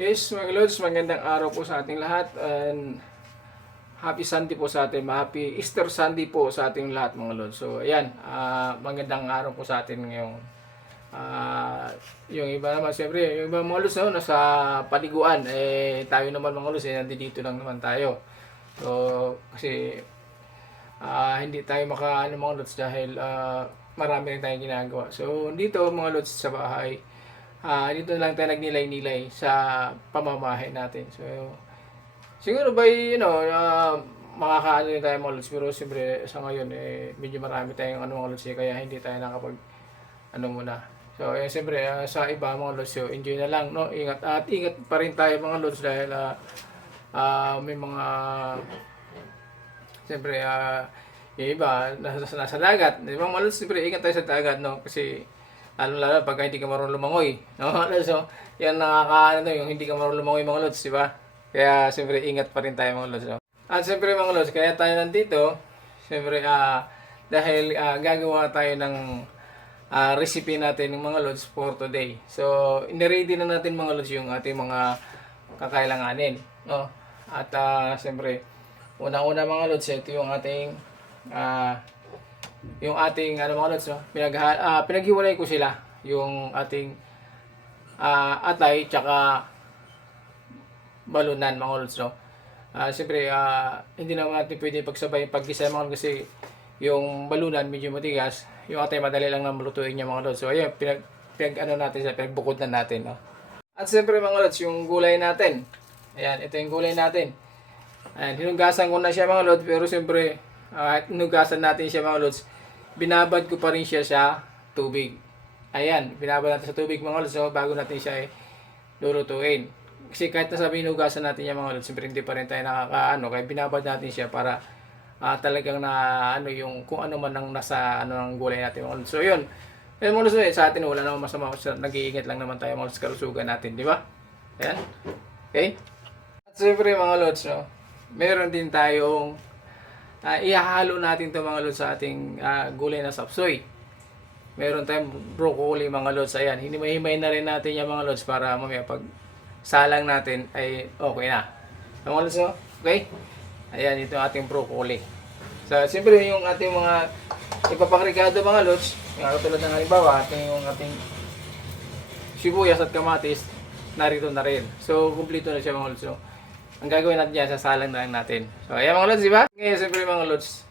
Yes, mga Lods, magandang araw po sa ating lahat and happy Sunday po sa atin. Happy Easter Sunday po sa ating lahat mga Lods. So, ayan, magandang araw po sa atin ngayon. Yung iba naman, siyempre, yung iba mga Lods, no, nasa paliguan. Tayo naman mga Lods, nandito lang naman tayo. So, kasi hindi tayo maka mga Lods dahil marami rin tayong ginagawa. So, dito mga Lods sa bahay, dito lang tayo nagnilay-nilay sa pamamahay natin. So, siguro by, makakaano rin tayo mga Lods. Pero siyempre sa ngayon, medyo marami tayong mga Lods, kaya hindi tayo nakapag, muna. So, siyempre, sa iba mga Lods, so, enjoy na lang, no? Ingat, at ingat pa rin tayo mga Lods dahil may mga, siyempre, yung iba, nasa dagat. Di ba mga Lods, siyempre, ingat tayo sa dagat, no? Kasi, lalo pagka hindi ka marunong lumangoy, no? So, yan nakakaano yung hindi ka marunong lumangoy mga Lods, di ba? Kaya siyempre ingat pa rin tayo mga Lods, no? At siyempre mga Lods, kaya tayo nandito, siyempre dahil gagawa tayo ng recipe natin ng mga Lods for today. So, iniready na natin mga Lods yung ating mga kakailanganin, no? At siyempre, unang-una mga Lods, ito yung ating mga Lods, no? Pinaghiwalay ko sila, yung ating atay tsaka balunan mga Lods, no? Siyempre, hindi naman natin pwede pagsabay pag-isa mga Lods, kasi yung balunan medyo matigas, yung atay madali lang na malutuin niya mga Lods. So ayun, pinagbukod na natin, no? At siyempre mga Lods, yung gulay natin. Ayan, ito yung gulay natin. Ayan, hinugasan ko na siya mga Lods, pero siyempre hinugasan natin siya mga Lods, binabad ko pa rin siya sa tubig. Ayan, binabad natin sa tubig mga Lods, so, bago natin siya lulutuin. Kasi kahit nasa binugasan natin yung mga Lods, siyempre hindi pa rin tayo kaya binabad natin siya para talagang yung kung ano man ang nasa ng gulay natin mga Lods. So yun, mga Lods, sa atin wala namang masama, nag-iingat lang naman tayo mga Lods, kalusugan natin, di ba? Ayan, okay? At siyempre mga Lods, no, meron din tayong ihahalo natin ito mga Lods sa ating gulay na sapsoy. Meron tayong broccoli mga Lods. Ayan, hinimay-himay na rin natin yung mga Lods para mamaya pag salang natin ay okay na. Mga Lods, no? Okay? Ayan, ito yung ating broccoli. So, siyempre yung ating mga ipapakrikado mga Lods, yung tulad ng halimbawa, yung ating sibuyas at kamatis, narito na rin. So, kumpleto na siya mga Lods, no? Ang gagawin natin dyan, sasalang na lang natin. So, ayan mga Lods, di ba? Ngayon, siyempre mga Lods,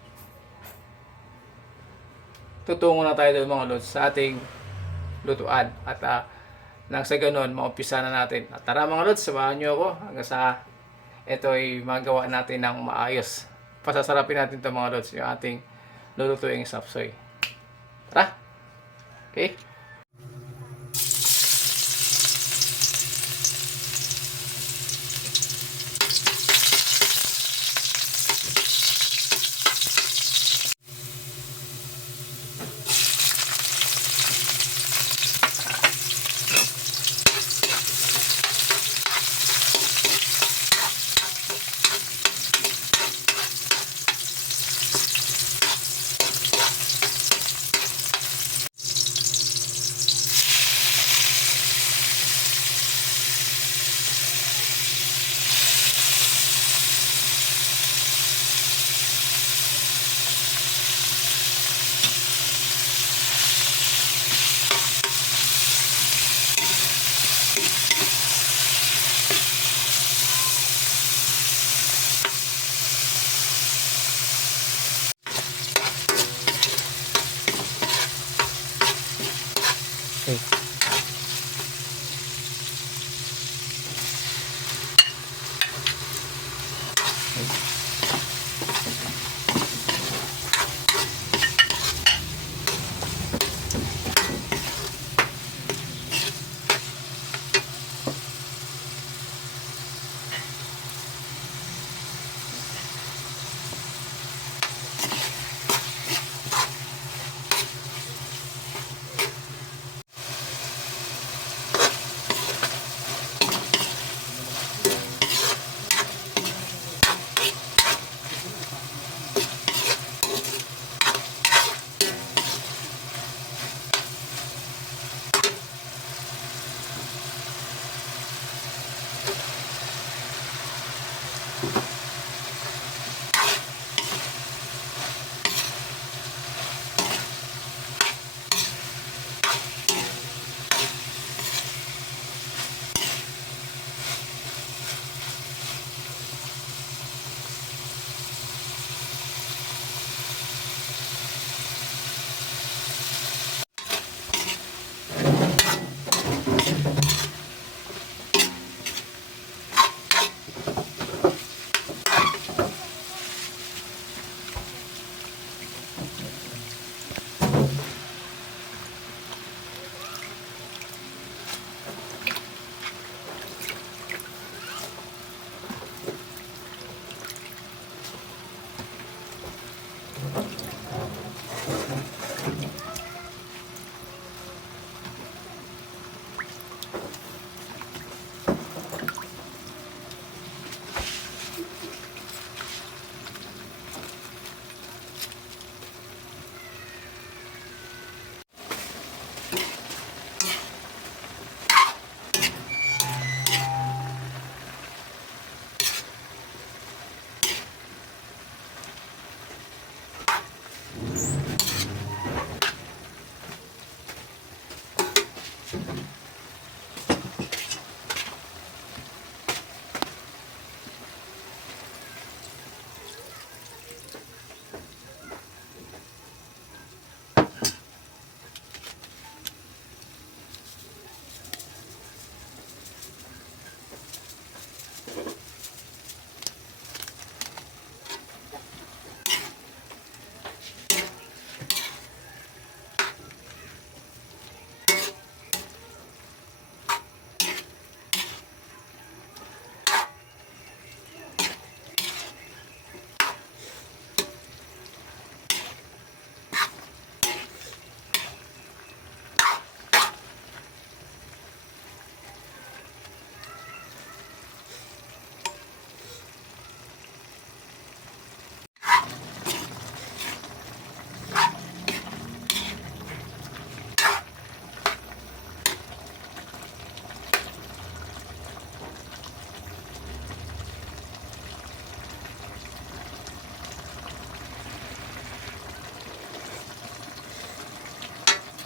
tutungo na tayo doon mga Lods sa ating lutuan. At nang sa ganun, maumpisa na natin. At tara mga Lods, samahan nyo ako hanggang sa ito ay magawa natin ng maayos. Pasasarapin natin ito mga Lods, yung ating lulutuing sapsoy. Tara! Okay?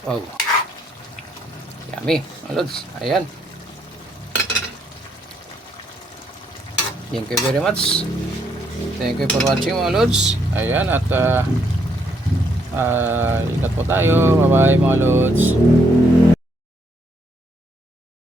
Wow. Yummy, mga lods. Ayan. Thank you very much. Thank you for watching, mga lods. Ayan, at ingat po tayo. Bye-bye, mga lods.